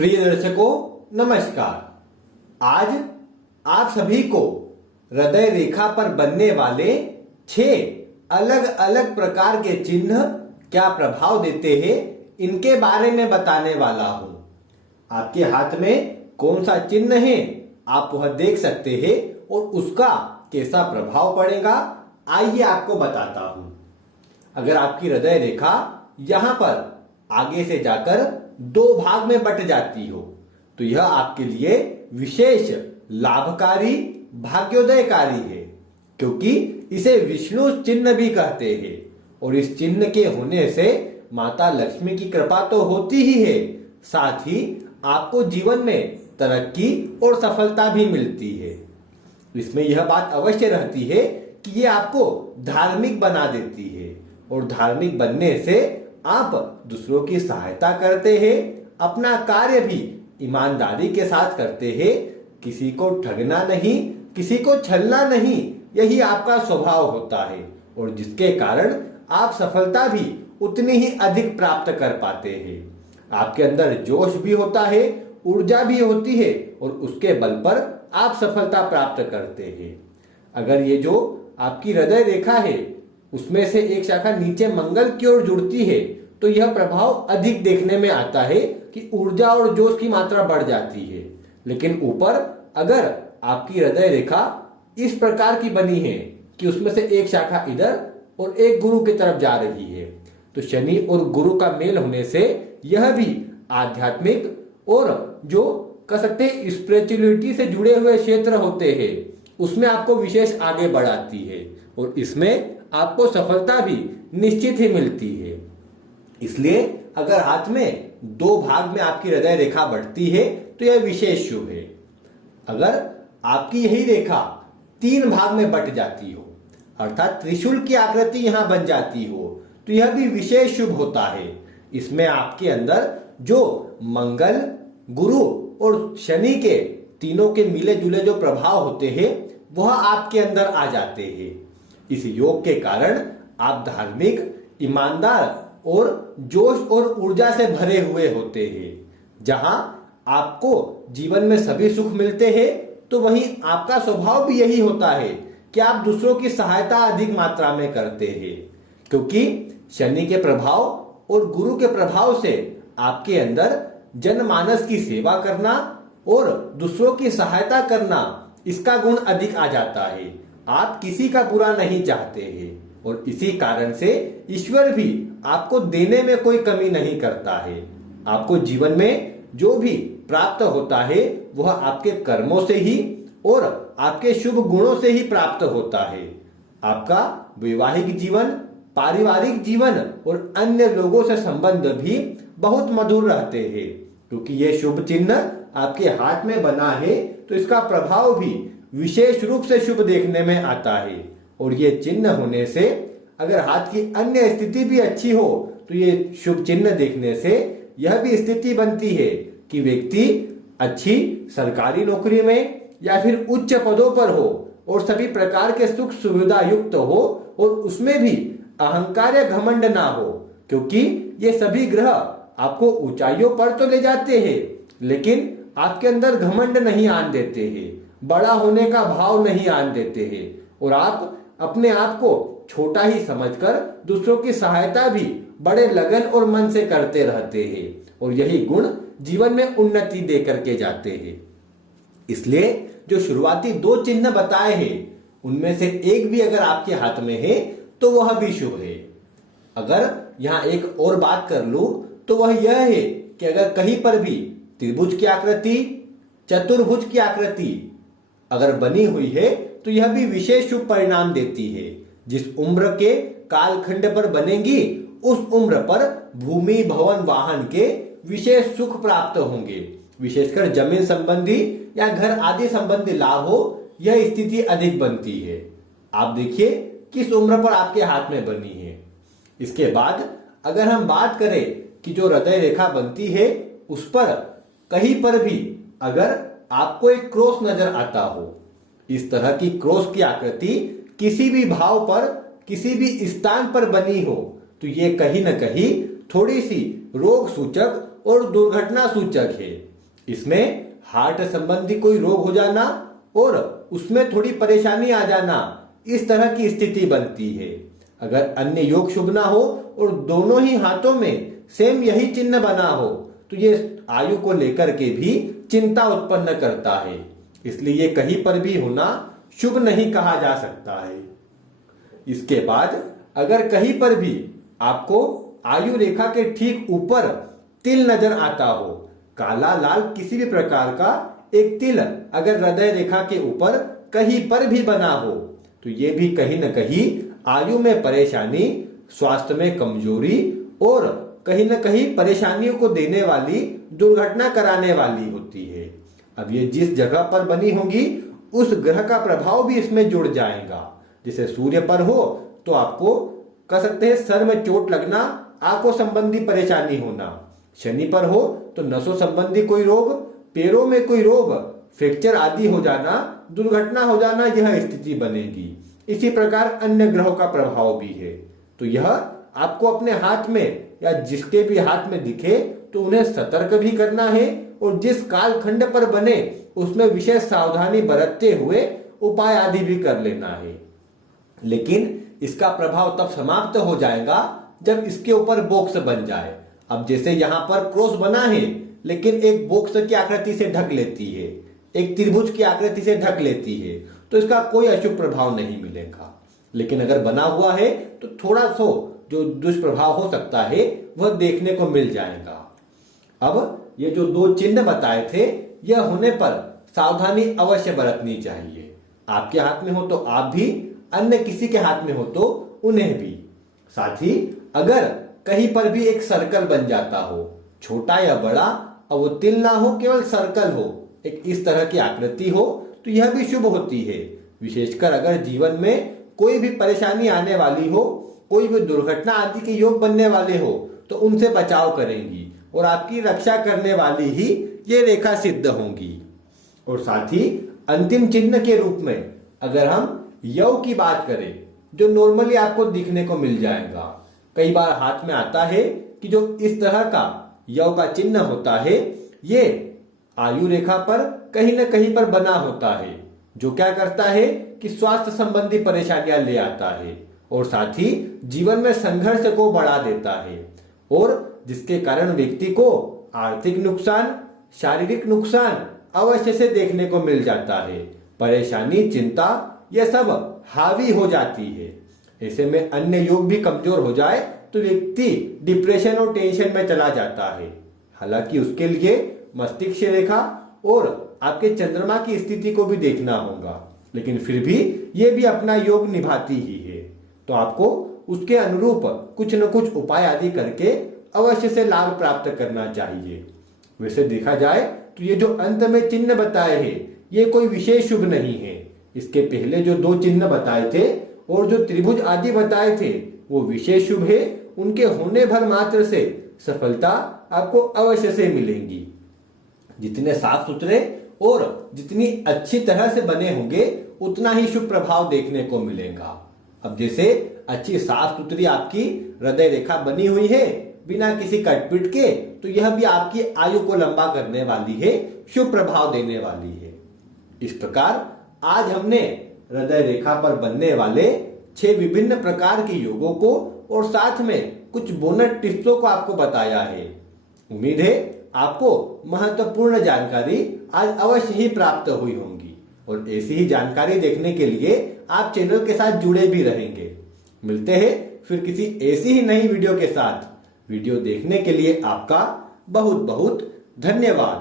प्रिय दर्शकों नमस्कार। आज आप सभी को हृदय रेखा पर बनने वाले 6 अलग अलग प्रकार के चिन्ह क्या प्रभाव देते हैं इनके बारे में बताने वाला हूं। आपके हाथ में कौन सा चिन्ह है आप वह देख सकते हैं और उसका कैसा प्रभाव पड़ेगा आइए आपको बताता हूं। अगर आपकी हृदय रेखा यहां पर आगे से जाकर 2 भाग में बट जाती हो तो यह आपके लिए विशेष लाभकारी भाग्योदयकारी है, क्योंकि इसे विष्णु चिन्ह भी कहते हैं और इस चिन्ह के होने से माता लक्ष्मी की कृपा तो होती ही है, साथ ही आपको जीवन में तरक्की और सफलता भी मिलती है। इसमें यह बात अवश्य रहती है कि ये आपको धार्मिक बना देती है और धार्मिक बनने से आप दूसरों की सहायता करते हैं, अपना कार्य भी ईमानदारी के साथ करते हैं, किसी को ठगना नहीं, किसी को छलना नहीं, यही आपका स्वभाव होता है और जिसके कारण आप सफलता भी उतनी ही अधिक प्राप्त कर पाते हैं। आपके अंदर जोश भी होता है, ऊर्जा भी होती है और उसके बल पर आप सफलता प्राप्त करते हैं। अगर ये जो आपकी हृदय रेखा है उसमें से एक शाखा नीचे मंगल की ओर जुड़ती है तो यह प्रभाव अधिक देखने में आता है कि ऊर्जा और जोश की मात्रा बढ़ जाती है। लेकिन ऊपर अगर आपकी हृदय रेखा इस प्रकार की बनी है कि उसमें से एक शाखा इधर और एक गुरु की तरफ जा रही है तो शनि और गुरु का मेल होने से यह भी आध्यात्मिक और जो कह सकते हैं स्पिरिचुअलिटी से जुड़े हुए क्षेत्र होते हैं उसमें आपको विशेष आगे बढ़ाती है और इसमें आपको सफलता भी निश्चित ही मिलती है। इसलिए अगर हाथ में 2 भाग में आपकी हृदय रेखा बढ़ती है तो यह विशेष शुभ है। अगर आपकी यही रेखा 3 भाग में बट जाती हो अर्थात त्रिशूल की आकृति यहां बन जाती हो तो यह भी विशेष शुभ होता है। इसमें आपके अंदर जो मंगल, गुरु और शनि के तीनों के मिले जुले जो प्रभाव होते हैं वह आपके अंदर आ जाते हैं। इस योग के कारण आप धार्मिक, ईमानदार और जोश और ऊर्जा से भरे हुए होते हैं। जहां आपको जीवन में सभी सुख मिलते हैं तो वहीं आपका स्वभाव भी यही होता है कि आप दूसरों की सहायता अधिक मात्रा में करते हैं, क्योंकि शनि के प्रभाव और गुरु के प्रभाव से आपके अंदर जनमानस की सेवा करना और दूसरों की सहायता करना इसका गुण अधिक आ जाता है। आप किसी का बुरा नहीं चाहते हैं और इसी कारण से ईश्वर भी आपको देने में कोई कमी नहीं करता है। आपको जीवन में जो भी प्राप्त होता है वह आपके कर्मों से ही और आपके शुभ गुणों से ही प्राप्त होता है। आपका वैवाहिक जीवन, पारिवारिक जीवन और अन्य लोगों से संबंध भी बहुत मधुर रहते हैं, क्योंकि ये शुभ चिन्ह आपके हाथ में बना है तो इसका प्रभाव भी विशेष रूप से शुभ देखने में आता है। और ये चिन्ह होने से अगर हाथ की अन्य स्थिति भी अच्छी हो तो ये शुभ चिन्ह देखने से यह भी स्थिति बनती है कि व्यक्ति अच्छी सरकारी नौकरी में या फिर उच्च पदों पर हो और सभी प्रकार के सुख सुविधा युक्त हो और उसमें भी अहंकार या घमंड ना हो, क्योंकि ये सभी ग्रह आपको ऊंचाइयों पर तो ले जाते हैं लेकिन आपके अंदर घमंड नहीं आन देते हैं, बड़ा होने का भाव नहीं आन देते हैं और आप अपने आप को छोटा ही समझकर दूसरों की सहायता भी बड़े लगन और मन से करते रहते हैं और यही गुण जीवन में उन्नति दे करके जाते हैं। इसलिए जो शुरुआती 2 चिन्ह बताए हैं उनमें से एक भी अगर आपके हाथ में है तो वह भी शुभ है। अगर यहां एक और बात कर लूं तो वह यह है कि अगर कहीं पर भी त्रिभुज की आकृति, चतुर्भुज की आकृति अगर बनी हुई है तो यह भी विशेष शुभ परिणाम देती है। जिस उम्र के कालखंड पर बनेगी उस उम्र पर भूमि, भवन, वाहन के विशेष सुख प्राप्त होंगे, विशेषकर जमीन संबंधी या घर आदि संबंधी लाभ हो यह स्थिति अधिक बनती है। आप देखिए किस उम्र पर आपके हाथ में बनी है। इसके बाद अगर हम बात करें कि जो हृदय रेखा बनती है उस पर कहीं पर भी अगर आपको एक क्रॉस नजर आता हो, इस तरह की क्रॉस की आकृति किसी भी भाव पर, किसी भी स्थान पर बनी हो तो ये कहीं ना कहीं थोड़ी सी रोग सूचक और दुर्घटना सूचक है। इसमें हार्ट संबंधी कोई रोग हो जाना और उसमें थोड़ी परेशानी आ जाना, इस तरह की स्थिति बनती है। अगर अन्य योग शुभ ना हो और दोनों ही हाथों में सेम यही चिन्ह बना हो तो ये आयु को लेकर के भी चिंता उत्पन्न करता है। इसलिए ये कहीं पर भी होना शुभ नहीं कहा जा सकता है। इसके बाद अगर कहीं पर भी आपको आयु रेखा के ठीक ऊपर तिल नजर आता हो, काला लाल किसी भी प्रकार का एक तिल अगर हृदय रेखा के ऊपर कहीं पर भी बना हो तो ये भी कहीं न कहीं आयु में परेशानी, स्वास्थ्य में कमजोरी और कहीं न कहीं परेशानियों को देने वाली, दुर्घटना कराने वाली होती है। अब ये जिस जगह पर बनी होगी उस ग्रह का प्रभाव भी इसमें जुड़ जाएगा। जैसे सूर्य पर हो तो आपको कह सकते हैं सर में चोट लगना, आंखों संबंधी परेशानी होना। शनि पर हो तो नसों संबंधी कोई रोग, पैरों में कोई रोग, फ्रैक्चर आदि हो जाना, दुर्घटना हो जाना, यह स्थिति बनेगी। इसी प्रकार अन्य ग्रहों का प्रभाव भी है। तो यह आपको अपने हाथ में या जिसके भी हाथ में दिखे तो उन्हें सतर्क भी करना है और जिस कालखंड पर बने उसमें विशेष सावधानी बरतते हुए उपाय आदि भी कर लेना है। लेकिन इसका प्रभाव तब समाप्त हो जाएगा जब इसके ऊपर बॉक्स बन जाए। अब जैसे यहाँ पर क्रॉस बना है लेकिन एक बॉक्स की आकृति से ढक लेती है, एक त्रिभुज की आकृति से ढक लेती है, तो इसका कोई अशुभ प्रभाव नहीं मिलेगा। लेकिन अगर बना हुआ है तो थोड़ा सा जो दुष्प्रभाव हो सकता है वह देखने को मिल जाएगा। अब ये जो दो चिन्ह बताए थे, यह होने पर सावधानी अवश्य बरतनी चाहिए। आपके हाथ में हो तो आप भी, अन्य किसी के हाथ में हो तो उन्हें भी। साथ ही अगर कहीं पर भी एक सर्कल बन जाता हो, छोटा या बड़ा, और वो तिल ना हो, केवल सर्कल हो, एक इस तरह की आकृति हो, तो यह भी शुभ होती है। विशेषकर अगर जीवन में कोई भी परेशानी आने वाली हो, कोई भी दुर्घटना आदि के योग बनने वाले हो, तो उनसे बचाव करेंगी और आपकी रक्षा करने वाली ही ये रेखा सिद्ध होंगी। और साथ ही अंतिम चिन्ह के रूप में अगर हम यव की बात करें, जो नॉर्मली आपको दिखने को मिल जाएगा, कई बार हाथ में आता है कि जो इस तरह का यव का चिन्ह होता है, ये आयु रेखा पर कहीं न कहीं पर बना होता है, जो क्या करता है कि स्वास्थ्य संबंधी परेशानियां ले आता है और साथ ही जीवन में संघर्ष को बढ़ा देता है और जिसके कारण व्यक्ति को आर्थिक नुकसान, शारीरिक नुकसान अवश्य से देखने को मिल जाता है। परेशानी, चिंता, यह सब हावी हो जाती है। ऐसे में अन्य योग भी कमजोर हो जाए तो व्यक्ति डिप्रेशन और टेंशन में चला जाता है। हालांकि उसके लिए मस्तिष्क रेखा और आपके चंद्रमा की स्थिति को भी देखना होगा, लेकिन फिर भी ये भी अपना योग निभाती ही है। तो आपको उसके अनुरूप कुछ न कुछ उपाय आदि करके अवश्य से लाभ प्राप्त करना चाहिए। वैसे देखा जाए तो ये जो अंत में चिन्ह बताए हैं, ये कोई विशेष शुभ नहीं है। इसके पहले जो दो चिन्ह बताए थे और जो त्रिभुज आदि बताए थे, वो विशेष शुभ है। उनके होने भर मात्र से सफलता आपको अवश्य से मिलेंगी। जितने साफ सुथरे और जितनी अच्छी तरह से बने होंगे उतना ही शुभ प्रभाव देखने को मिलेगा। अब जैसे अच्छी साफ सुथरी आपकी हृदय रेखा बनी हुई है बिना किसी कटपीट के, तो यह भी आपकी आयु को लंबा करने वाली है, शुभ प्रभाव देने वाली है। इस प्रकार आज हमने हृदय रेखा पर बनने वाले 6 विभिन्न प्रकार के योगों को और साथ में कुछ बोनस टिप्सों को आपको बताया है। उम्मीद है आपको महत्वपूर्ण जानकारी आज अवश्य ही प्राप्त हुई होंगी और ऐसी ही जानकारी देखने के लिए आप चैनल के साथ जुड़े भी रहेंगे। मिलते हैं फिर किसी ऐसी ही नई वीडियो के साथ। वीडियो देखने के लिए आपका बहुत बहुत धन्यवाद।